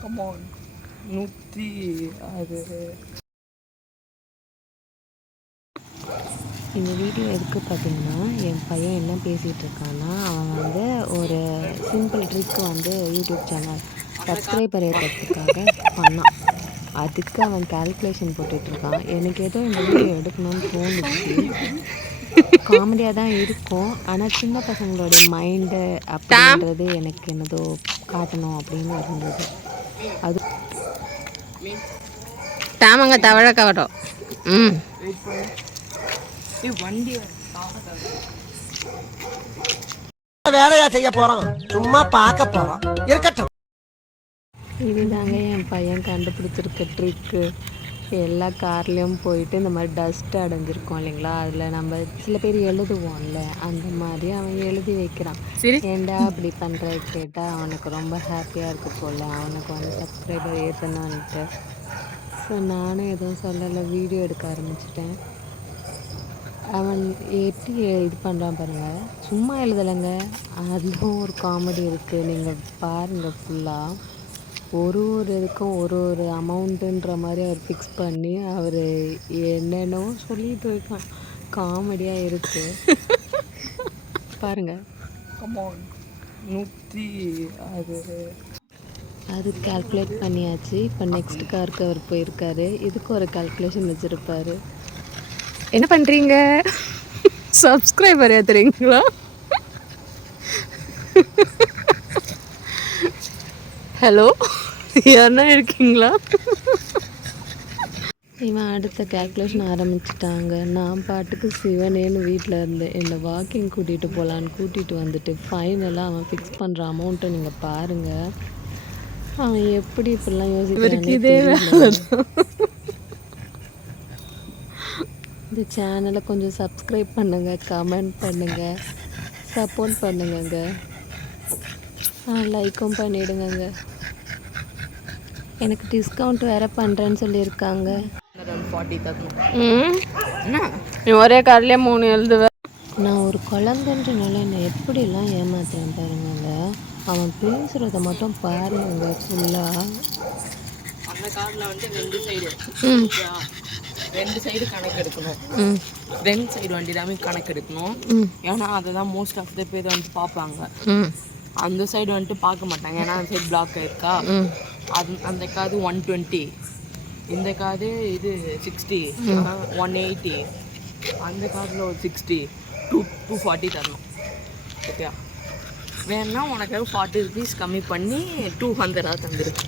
Come on 106. இந்த video எதுக்கு பார்த்தீங்கன்னா, என் பையன் என்ன பேசிகிட்டு இருக்கான்னா, அவன் வந்து ஒரு சிம்பிள் ட்ரிக் வந்து யூடியூப் சேனல் சப்ஸ்கிரைபர் ஏற்றுறதுக்காக பண்ணான். அதுக்கு அவன் கால்குலேஷன் போட்டுட்ருக்கான். எனக்கு ஏதோ இந்த வீடியோ எடுக்கணும்னு தோணுச்சு. காமெடியாக தான் இருக்கும். ஆனால் சின்ன பசங்களுடைய மைண்டு அப்படின்றது எனக்கு என்னதோ காட்டணும் அப்படின்னு இருந்தது. அது தாமங்க தவழக்காகட்டும். வண்டி வேலையா செய்ய போறோம், சும்மா பார்க்க போறோம், இருக்கட்டும். இதுதாங்க என் பையன் கண்டுபிடிச்சிருக்க ட்ரிக்கு. எல்லா கார்லேயும் போயிட்டு இந்த மாதிரி டஸ்ட் அடைஞ்சிருக்கோம் இல்லைங்களா, அதில் நம்ம சில பேர் எழுதுவோம்ல, அந்த மாதிரி அவன் எழுதி வைக்கிறான். ஏண்டா அப்படி பண்ணுற கேட்டால் அவனுக்கு ரொம்ப ஹாப்பியாக இருக்கு போல், அவனுக்கு வந்து சப்ஸ்கிரைபர் ஏற்றணுன்ட்டு. ஸோ நானும் எதுவும் சொல்லலை, வீடியோ எடுக்க ஆரம்பிச்சிட்டேன். அவன் எப்படி இது பண்ணுறான் பாருங்கள், சும்மா எழுதலைங்க, அதுவும் ஒரு காமெடி இருக்குது. நீங்கள் பாருங்கள் ஃபுல்லாக. ஒரு இதுக்கும் ஒரு அமௌண்ட்டுன்ற மாதிரி அவர் ஃபிக்ஸ் பண்ணி அவர் என்னென்னவோ சொல்லிட்டு இருக்கான். காமெடியாக இருக்குது பாருங்கள். கமான் 106. அது கால்குலேட் பண்ணியாச்சு. இப்போ நெக்ஸ்ட் காருக்கு அவர் போயிருக்காரு. இதுக்கு ஒரு கால்குலேஷன் வச்சுருப்பாரு. என்ன பண்ணுறீங்க? சப்ஸ்கிரைபர் ஏற்றுறீங்களா? ஹலோ, யாருன்னா இருக்கீங்களா? இவன் அடுத்த கால்குலேஷன் ஆரம்பிச்சிட்டாங்க. நான் பாட்டுக்கு சிவனேன்னு வீட்டில் இருந்தேன். என்னை வாக்கிங் கூட்டிகிட்டு போகலான்னு கூட்டிகிட்டு வந்துட்டு ஃபைனலாக அவன் ஃபிக்ஸ் பண்ணுற அமௌண்ட்டை நீங்கள் பாருங்கள். அவன் எப்படி இப்படிலாம் யோசிக்கிறான்னு. இந்த சேனலை கொஞ்சம் சப்ஸ்கிரைப் பண்ணுங்கள், கமெண்ட் பண்ணுங்கள், சப்போர்ட் பண்ணுங்கங்க, லைக்கும் பண்ணிவிடுங்க. எனக்கு டிஸ்கவுண்ட் வேறு பண்ணுறேன்னு சொல்லியிருக்காங்க. 40 தரணும். ஒரே கார்லேயே 3 எழுதுவேன். நான் ஒரு குழந்தைன்றனால என்னை எப்படிலாம் ஏமாத்துறேன் பாருங்க. அவன் பேசுகிறத மட்டும் பாருங்க ஃபுல்லாக. அந்த கார்டில் வந்து 2 சைடு கணக்கு எடுக்கணும். 2 சைடு வண்டி எல்லாமே கணக்கு எடுக்கணும். ஏன்னா அதை தான் மோஸ்ட் ஆஃப் த பேர் வந்து பார்ப்பாங்க. அந்த சைடு வந்துட்டு பார்க்க மாட்டாங்க, ஏன்னா அந்த சைடு பிளாக் இருக்கா. அந்த காது 120, இந்த காது இது 60, 180, அந்த காதில் ஒரு 60, 240 தரணும். ஓகேயா? வேணா உனக்கு 40 rupees கம்மி பண்ணி 200 தந்துருக்கு.